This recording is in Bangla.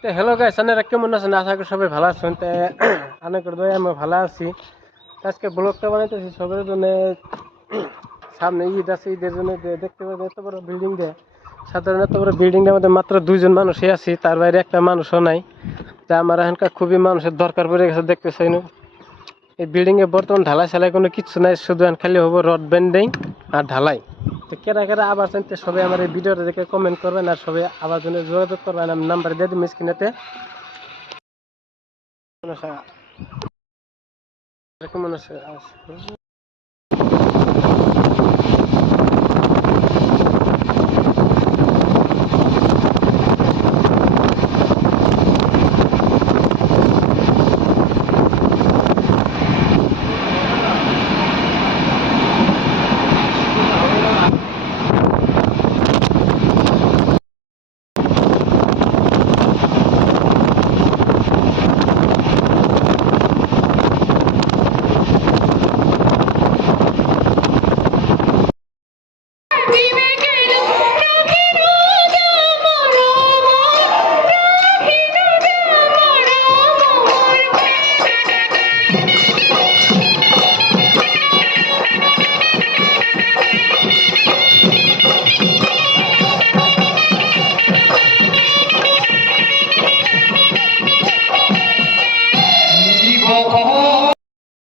তো হ্যালো গাইস, আপনারা কেমন আছেন? আশা করি সবাই ভালো আছেন। তো অনেকের দয়া আমি ভালো আছি। তো আজকে ব্লগটা বানাইতেছি সবার জন্য। সামনে ঈদ আছে, ঈদের জন্য দেখতে পাবেন এত বড় বিল্ডিং দেয়। সাধারণ এত বড় বিল্ডিংটার মধ্যে মাত্র দুইজন মানুষই আছি, তার বাইরে একটা মানুষও নাই। তা আমার এখানকার খুবই মানুষের দরকার পড়ে গেছে, দেখতেছেন। এই বিল্ডিং এ বর্তমান ঢালাই চালাই কোনো কিছু নাই, শুধু খালি হবো রড বেন্ডিং আর ঢালাই। তো কেরা কেরা আবার চাইতে সবাই আমার এই ভিডিওটা দেখে কমেন্ট করবেন, আর সবাই আবার জন্য যোগাযোগ করবেন। আমি নাম্বার দিয়ে দিই স্ক্রিনেতে। কেমন আছে?